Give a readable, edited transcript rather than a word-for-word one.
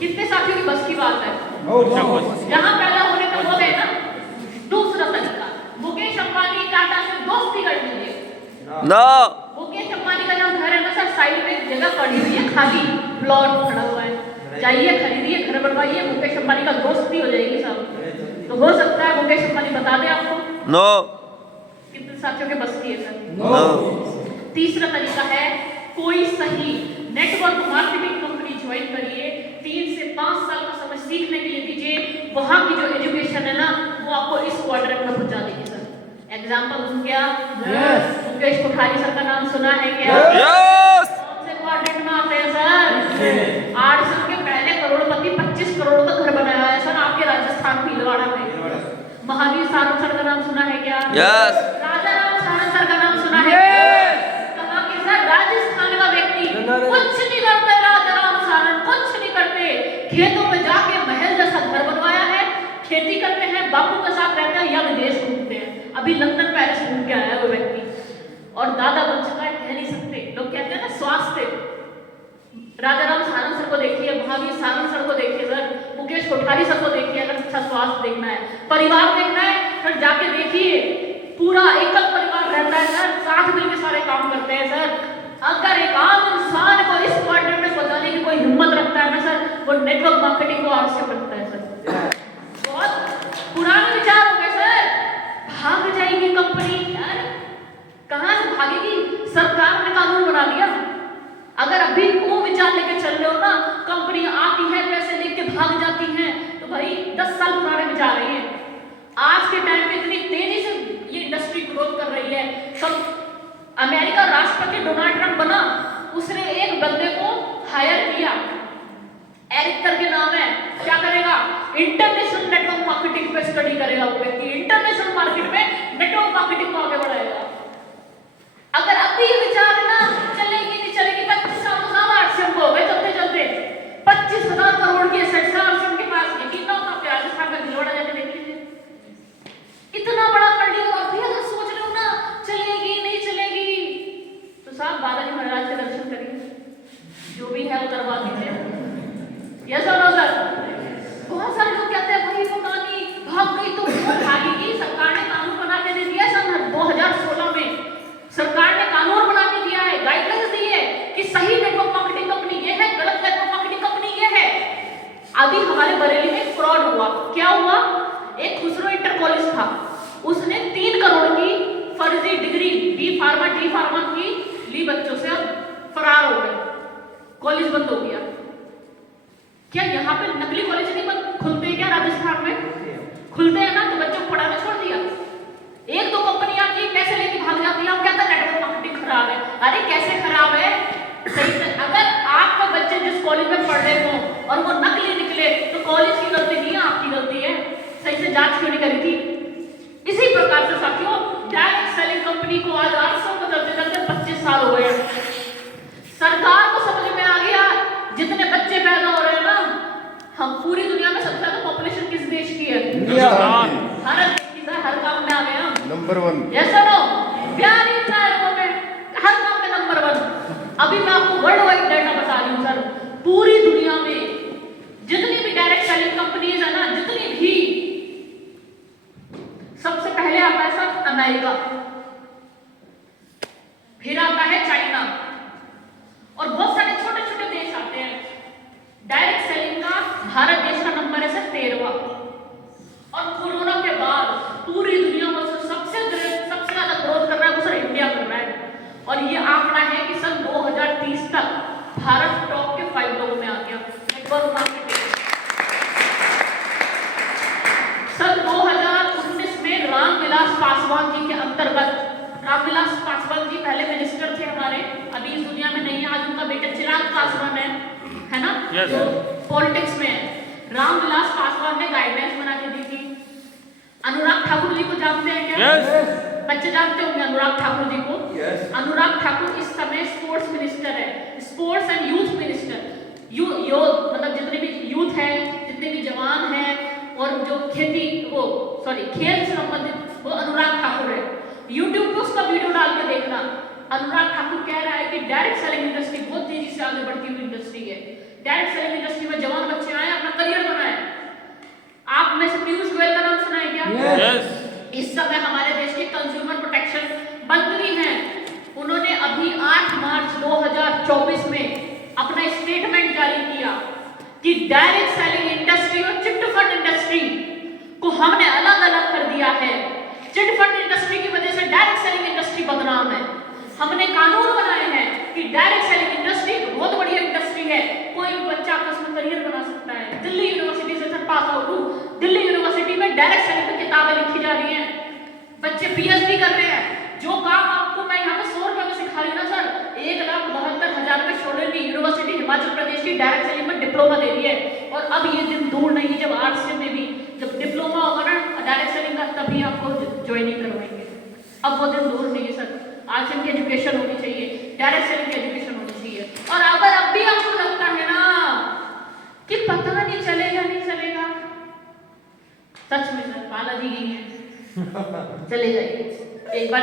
कितने साथियों की बस की बात है? जहां पैदा होने तक हो गए ना। दूसरा तरीका, मुकेश अंबानी टाटा से दोस्ती कर लीजिए। नो मुकेश अंबानी का जहाँ घर है ना सर, साइड में एक जगह पड़ी हुई है, खाली प्लॉट खड़ा हुआ है, जाइए खरीदिए, घर बनवाइए, मुकेश अंबानी का दोस्ती हो जाएगी सब। तो हो सकता है मुकेश अंबानी बता दे आपको। नो कितने साथियों के बस की है सर? नो तीसरा तरीका है, कोई सही नेटवर्क मार्केटिंग कंपनी ज्वाइन करिए, 3 से 5 साल का समय सीखने के लिए दीजिए, वहां की जो एजुकेशन है ना वो आपको इस क्वाड्रेंट में पहुंचा देगी सर। एग्जांपल दूं क्या? मुकेश कोठारी सर का नाम सुना है क्या? यस कौन से क्वाड्रेंट में आते हैं सर? आरसन के पहले करोड़पति 25 करोड़ का घर बनाया है सर आपके राजस्थान भीलवाड़ा में। महावीर सारंग सर का नाम सुना है क्या? यस राजा राम सारंग सर का नाम सुना है? कहा कि सर राजस्थान का व्यक्ति कुछ नहीं करते, राजा राम सारंग कुछ नहीं करते, खेतों में जाके महल जैसा घर बनवाया है, खेती करते हैं, बापू के साथ रहते हैं या विदेश घूमते हैं। अभी लंदन पेरिस घूम के आया है वो व्यक्ति, और दादा बन चुका है, कह नहीं सकते। लोग कहते हैं ना स्वास्थ्य, राजा राम सारंग सर को देखिए, महावीर सारंग सर को देखिए सर, मुकेश कोठारी सर को देखिए। अगर अच्छा स्वास्थ्य देखना है, परिवार देखना है, फिर जाके देखिए, पूरा एकल परिवार रहता है सर, साथ मिलकर सारे काम करते हैं सर। अगर एक आम इंसान को इस क्वाड्रेंट में पहुंचाने की कोई हिम्मत रखता है ना सर, वो नेटवर्क मार्केटिंग को आवश्यक रखता है सर। बहुत पुराने विचार हो गए सर, भाग जाएगी कंपनी। यार कहां से भागेगी? सरकार ने कानून बना दिया। अगर अभी वो विचार लेके चल रहे हो ना, कंपनी आती है पैसे लेके भाग जाती है, तो भाई 10 साल पुराने विचार रहे हैं। आज के टाइम में इतनी तेजी से ये इंडस्ट्री ग्रोथ कर रही है। सब अमेरिका राष्ट्रपति डोनाल्ड ट्रंप बना, उसने एक बंदे को हायर किया, एरिक करके नाम है। क्या करेगा? इंटरनेशनल नेटवर्क मार्केटिंग पे स्टडी करेगा वो व्यक्ति, इंटरनेशनल मार्केट में नेटवर्क मार्केटिंग को आगे बढ़ाएगा। अगर अभी ये विचार है ना, चलेगी नहीं चलेगी, 25 साल तो साल आरसीएम को हो गए चलते चलते, 25,000 करोड़ की एसेट्स है आरसीएम के पास। यकीन ना होता आपके राजस्थान का भीलवाड़ा जाके देख लीजिए, इतना बड़ा कर लिया। और अभी अगर सोच रहे हो ना चलेगी नहीं चलेगी, तो साहब बालाजी महाराज के दर्शन करिए, जो भी है वो करवा दीजिए। यस और नो सर? बहुत सारे लोग कहते हैं भाई वो कहानी भाग गई, तो वो भागेगी। सरकार ने कानून बना के दे दिया सन 2016 में, सरकार ने कानून बना के दिया है, गाइडलाइंस दी है कि सही नेटवर्क मार्केटिंग कंपनी ये है, गलत नेटवर्क मार्केटिंग कंपनी ये है। अभी हमारे बरेली में फ्रॉड हुआ। क्या हुआ? एक खुसरो इंटर कॉलेज था, उसने 3 करोड़ की फर्जी डिग्री डी फार्मा की ली बच्चों से, अब फरार हो गए, कॉलेज बंद हो गया। क्या यहाँ पे नकली कॉलेज नहीं खुलते हैं क्या? राजस्थान में खुलते हैं ना, तो बच्चों को पढ़ाना छोड़ दिया। एक दो कंपनियां की पैसे लेके भाग जाती है, क्या था नेटवर्क मार्केटिंग खराब है। अरे कैसे खराब है? सही से अगर आपका बच्चे जिस कॉलेज में पढ़ रहे हो और वो नकली निकले, तो कॉलेज की गलती नहीं है, आपकी गलती है। सही से जांच क्यों नहीं करी थी? इसी प्रकार से साथियों, डायरेक्ट सेलिंग कंपनी को आज 800 को चलते चलते 25 साल हो गए। सरकार को समझ में आ गया, जितने बच्चे पैदा हो रहे हैं ना, हम पूरी दुनिया में सबसे ज्यादा पॉपुलेशन किस देश की है? भारत देश की। हर काम में आ गए हम नंबर 1। जैसा नो प्यार इतना है लोगों में, हर काम में नंबर 1। अभी मैं आपको वर्ल्ड वाइड डाटा बता रही हूँ सर, पूरी दुनिया में जितनी भी डायरेक्ट सेलिंग कंपनीज है ना, जितनी भी, सबसे पहले आता है सर अमेरिका, फिर आता है चाइना, और बहुत सारे छोटे छोटे देश आते हैं। डायरेक्ट सेलिंग का भारत देश का नंबर है सर 13वां, और कोरोना के बाद पूरी दुनिया में सबसे ज्यादा ग्रोथ कर रहा है वो सर इंडिया कर रहा है। और ये आंकड़ा है कि सन 2030 तक भारत टॉप के 5 लोगों में आ गया नेटवर्क मार्केटिंग। सन 2019 में रामविलास पासवान जी के अंतर्गत, रामविलास पासवान जी पहले मिनिस्टर थे हमारे, अभी इस दुनिया में नहीं है, आज उनका बेटा चिराग पासवान है ना, Yes. पॉलिटिक्स में। रामविलास पासवान ने गाइडलाइंस बना के दी थी। अनुराग ठाकुर जी को जानते हैं क्या? Yes. बच्चे जानते होंगे अनुराग ठाकुर जी को। Yes. अनुराग ठाकुर इस समय स्पोर्ट्स मिनिस्टर है, स्पोर्ट्स एंड यूथ मिनिस्टर। मतलब जितने भी यूथ है, जितने भी जवान हैं, और जो खेल से संबंधित, वो अनुराग ठाकुर है। यूट्यूब पे उसका वीडियो डाल के देखना। अनुराग ठाकुर कह रहा है कि डायरेक्ट सेलिंग इंडस्ट्री बहुत तेजी से आगे बढ़ती हुई इंडस्ट्री है। डायरेक्ट सेलिंग इंडस्ट्री में में जवान बच्चे आए, अपना करियर बनाए। आपने से पीयूष गोयल का नाम सुना है क्या? यस। इस समय हमारे देश के कंज्यूमर प्रोटेक्शन मंत्री हैं। उन्होंने अभी 8 मार्च 2024 में अपना स्टेटमेंट जारी किया कि डायरेक्ट सेलिंग इंडस्ट्री और चिट फंड इंडस्ट्री को हमने अलग अलग कर दिया है। चिट फंड इंडस्ट्री की वजह से डायरेक्ट सेलिंग इंडस्ट्री बदनाम है। हमने कानून बनाए हैं कि डायरेक्ट सेलिंग इंडस्ट्री बहुत बढ़िया इंडस्ट्री है, कोई भी बच्चा उसमें करियर बना सकता है। दिल्ली यूनिवर्सिटी से सर पास आउट हूँ, दिल्ली यूनिवर्सिटी में डायरेक्ट सेलिंग की किताबें लिखी जा रही हैं, बच्चे पीएचडी कर रहे हैं। जो काम आपको मैं यहाँ पे 100 रुपए में सिखा रही हूँ ना सर, 1,72,000 में सोलरली यूनिवर्सिटी हिमाचल प्रदेश की डायरेक्ट सेलिंग में डिप्लोमा दे रही है। और अब ये दिन दूर नहीं है जब आरसीएम में भी जब डिप्लोमा होगा ना डायरेक्ट सेलिंग का, तभी आपको ज्वाइनिंग करवाएंगे। अब वो दिन दूर नहीं है सर। आरसीएम की एजुकेशन होनी चाहिए, डायरेक्ट सेलिंग की एजुकेशन होनी चाहिए। और अगर अब भी आपको लगता है ना कि पता नहीं चलेगा नहीं चलेगा, सच में सर बालाजी ही है, चले जाइए एक बार।